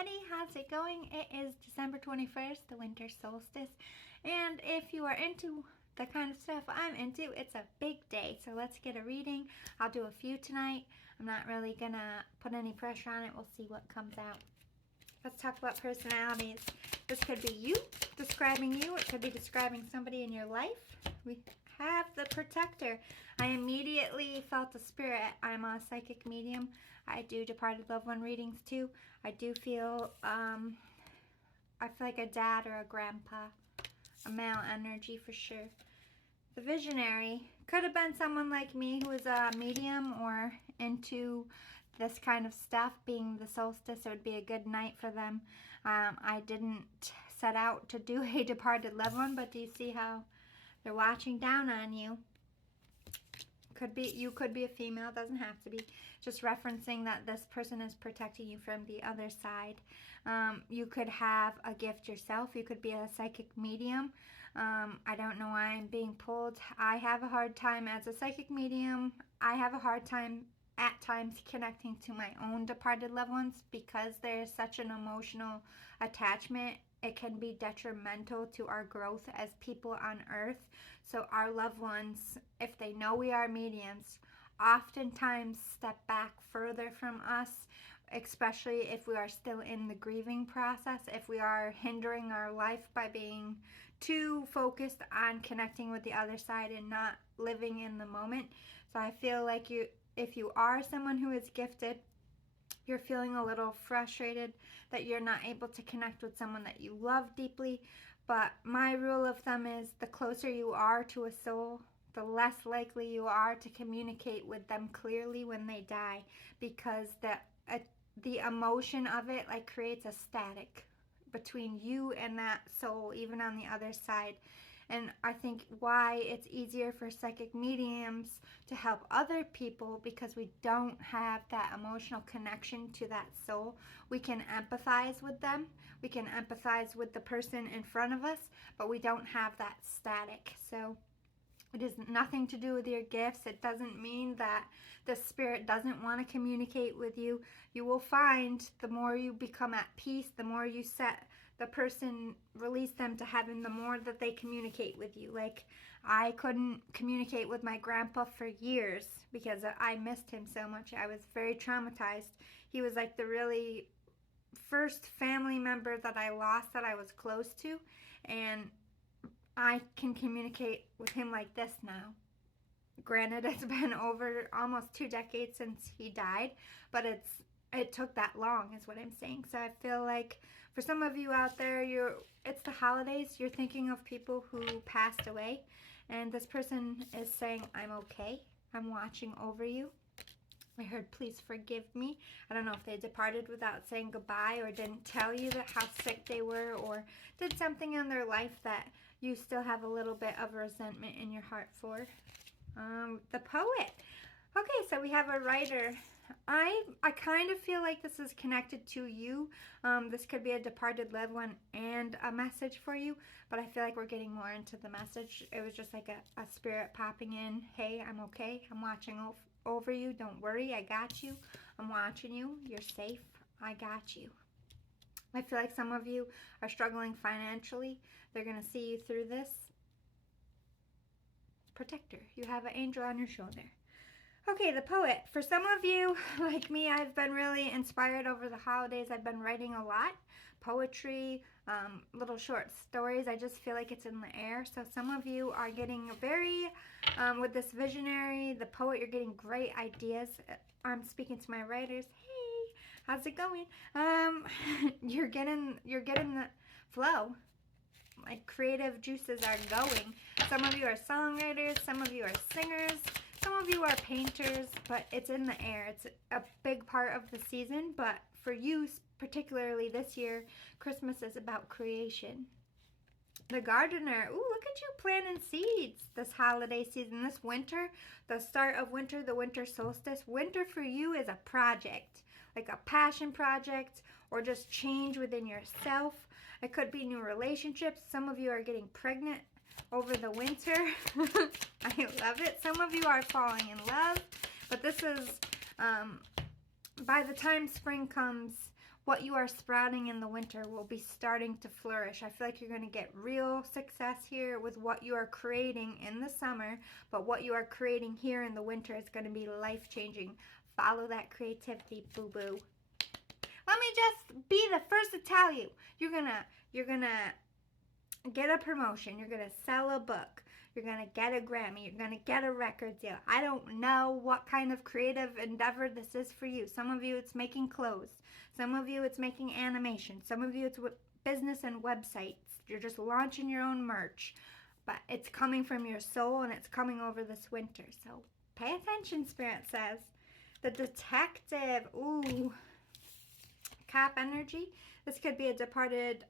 everybody, how's it going? It is December 21st, the winter solstice, and if you are into the kind of stuff I'm into, it's a big day. So let's get a reading. I'll do a few tonight. I'm not really gonna put any pressure on it. We'll see what comes out. Let's talk about personalities. This could be you, describing you. It could be describing somebody in your life. We have the Protector. I immediately felt the spirit. I'm a psychic medium. I do departed loved one readings too. I do feel, I feel like a dad or a grandpa. A male energy for sure. The Visionary could have been someone like me who is a medium or into this kind of stuff. Being the solstice, it would be a good night for them. I didn't set out to do a departed loved one, but do you see how they're watching down on you? Could be, you could be a female, doesn't have to be. Just referencing that this person is protecting you from the other side. You could have a gift yourself. You could be a psychic medium. I don't know why I'm being pulled. I have a hard time as a psychic medium. I have a hard time at times connecting to my own departed loved ones because there's such an emotional attachment. It can be detrimental to our growth as people on earth. So our loved ones, if they know we are mediums, oftentimes step back further from us, especially if we are still in the grieving process, if we are hindering our life by being too focused on connecting with the other side and not living in the moment. So I feel like if you are someone who is gifted, you're feeling a little frustrated that you're not able to connect with someone that you love deeply. But my rule of thumb is the closer you are to a soul, the less likely you are to communicate with them clearly when they die, because the emotion of it like creates a static between you and that soul, even on the other side. And I think why it's easier for psychic mediums to help other people, because we don't have that emotional connection to that soul. We can empathize with them. We can empathize with the person in front of us, but we don't have that static. So it has nothing to do with your gifts. It doesn't mean that the spirit doesn't want to communicate with you. You will find the more you become at peace, the more you set the person, release them to heaven, the more that they communicate with you. Like, I couldn't communicate with my grandpa for years because I missed him so much. I was very traumatized. He was like the really first family member that I lost that I was close to, and I can communicate with him like this now. Granted, it's been over almost 2 decades since he died, but it took that long is what I'm saying. So I feel like for some of you out there, it's the holidays, you're thinking of people who passed away, and this person is saying, I'm okay, I'm watching over you. I heard, please forgive me. I don't know if they departed without saying goodbye or didn't tell you that how sick they were or did something in their life that you still have a little bit of resentment in your heart for. The Poet. Okay, so we have a writer. I kind of feel like this is connected to you. This could be a departed loved one and a message for you, but I feel like we're getting more into the message. It was just like a spirit popping in. Hey, I'm okay. I'm watching over you. Don't worry. I got you. I'm watching you. You're safe. I got you. I feel like some of you are struggling financially. They're going to see you through this. Protector. You have an angel on your shoulder. Okay, the Poet. For some of you, like me, I've been really inspired over the holidays. I've been writing a lot. Poetry, little short stories. I just feel like it's in the air. So some of you are getting very, with this Visionary, the Poet, you're getting great ideas. I'm speaking to my writers. Hey, how's it going? You're getting the flow. Like, creative juices are going. Some of you are songwriters. Some of you are singers. Some of you are painters, but it's in the air. It's a big part of the season, but for you, particularly this year, Christmas is about creation. The Gardener. Ooh, look at you planting seeds this holiday season, this winter, the start of winter, the winter solstice. Winter for you is a project, like a passion project or just change within yourself. It could be new relationships. Some of you are getting pregnant over the winter. I love it. Some of you are falling in love, but this is by the time spring comes, what you are sprouting in the winter will be starting to flourish. I feel like you're going to get real success here with what you are creating in the summer, but what you are creating here in the winter is going to be life-changing. Follow that creativity, boo-boo. Let me just be the first to tell you. You're gonna get a promotion. You're gonna sell a book. You're gonna get a Grammy. You're gonna get a record deal. I don't know what kind of creative endeavor this is for you. Some of you it's making clothes. Some of you it's making animation. Some of you it's business and websites. You're just launching your own merch. But it's coming from your soul and it's coming over this winter. So pay attention, Spirit says. The Detective. Ooh. Cap energy. This could be a departed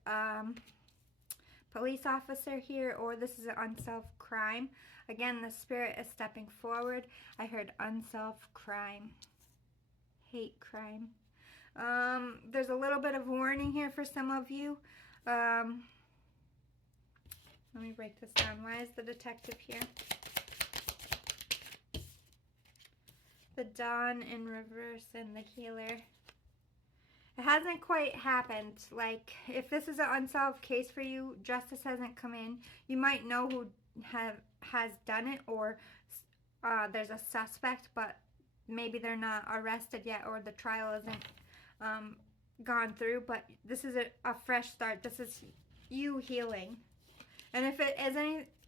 police officer here, or this is an unsolved crime. Again, the Spirit is stepping forward. I heard unsolved crime. Hate crime. There's a little bit of warning here for some of you. Let me break this down. Why is the Detective here? The Dawn in reverse and the Healer. It hasn't quite happened. Like, if this is an unsolved case for you, justice hasn't come in. You might know who has done it, or there's a suspect, but maybe they're not arrested yet, or the trial isn't gone through. But this is a fresh start. This is you healing. And if it is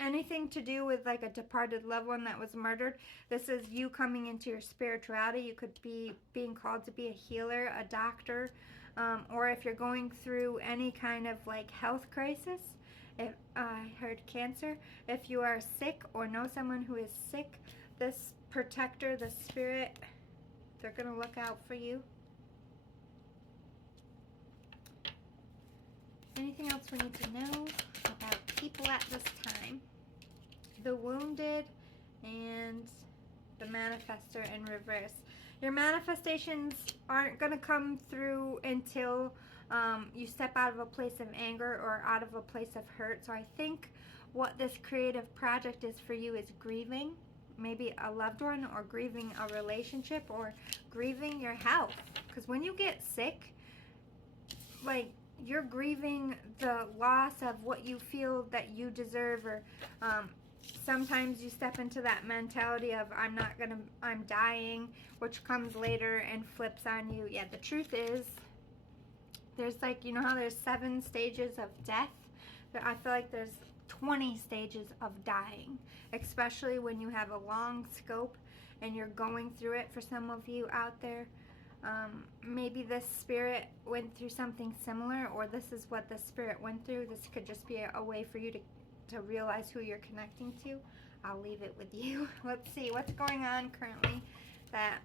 anything to do with like a departed loved one that was murdered, this is you coming into your spirituality. You could be being called to be a healer, a doctor, or if you're going through any kind of like health crisis. If I heard cancer, if you are sick or know someone who is sick, this protector, the Spirit, they're going to look out for you. Anything else we need to know about people at this time? The Wounded and the Manifestor in reverse. Your manifestations aren't going to come through until you step out of a place of anger or out of a place of hurt. So I think what this creative project is for you is grieving, maybe a loved one, or grieving a relationship, or grieving your health. Because when you get sick, like, you're grieving the loss of what you feel that you deserve, or sometimes you step into that mentality of I'm dying, which comes later and flips on you. Yeah, the truth is, there's like, you know how there's 7 stages of death? I feel like there's 20 stages of dying, especially when you have a long scope and you're going through it. For some of you out there, maybe this Spirit went through something similar, or this is what the Spirit went through. This could just be a way for you to realize who you're connecting to. I'll leave it with you. Let's see what's going on currently that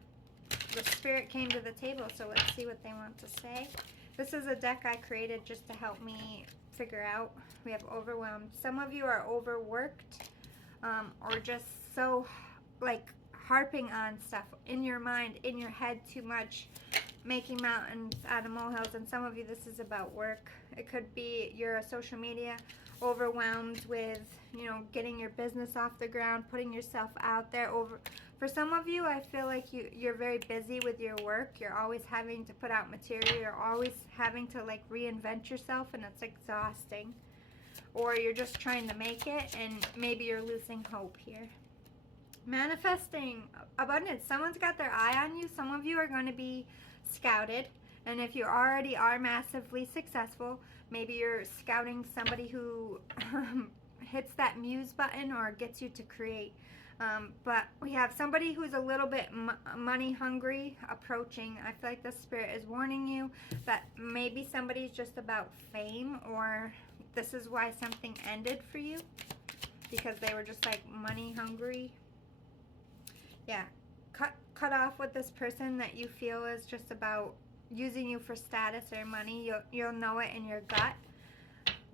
the Spirit came to the table. So let's see what they want to say. This is a deck I created just to help me figure out. We have overwhelmed. Some of you are overworked, or just so like harping on stuff in your mind, in your head too much, making mountains out of molehills. And some of you, this is about work. It could be you're a social media, overwhelmed with, you know, getting your business off the ground, putting yourself out there. For some of you, I feel like you're very busy with your work. You're always having to put out material. You're always having to like reinvent yourself, and it's exhausting. Or you're just trying to make it, and maybe you're losing hope here. Manifesting abundance. Someone's got their eye on you. Some of you are going to be scouted. And if you already are massively successful, maybe you're scouting somebody who hits that muse button or gets you to create. But we have somebody who's a little bit money hungry approaching. I feel like the Spirit is warning you that maybe somebody's just about fame, or this is why something ended for you, because they were just like money hungry. Yeah, cut off with this person that you feel is just about using you for status or money. You'll know it in your gut.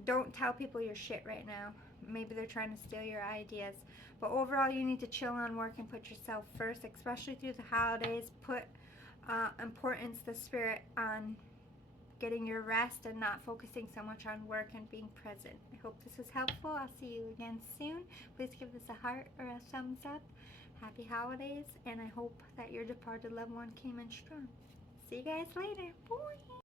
Don't tell people your shit right now. Maybe they're trying to steal your ideas. But overall, you need to chill on work and put yourself first, especially through the holidays. Put importance, the Spirit, on getting your rest and not focusing so much on work and being present. I hope this is helpful. I'll see you again soon. Please give this a heart or a thumbs up. Happy holidays, and I hope that your departed loved one came in strong. See you guys later. Bye.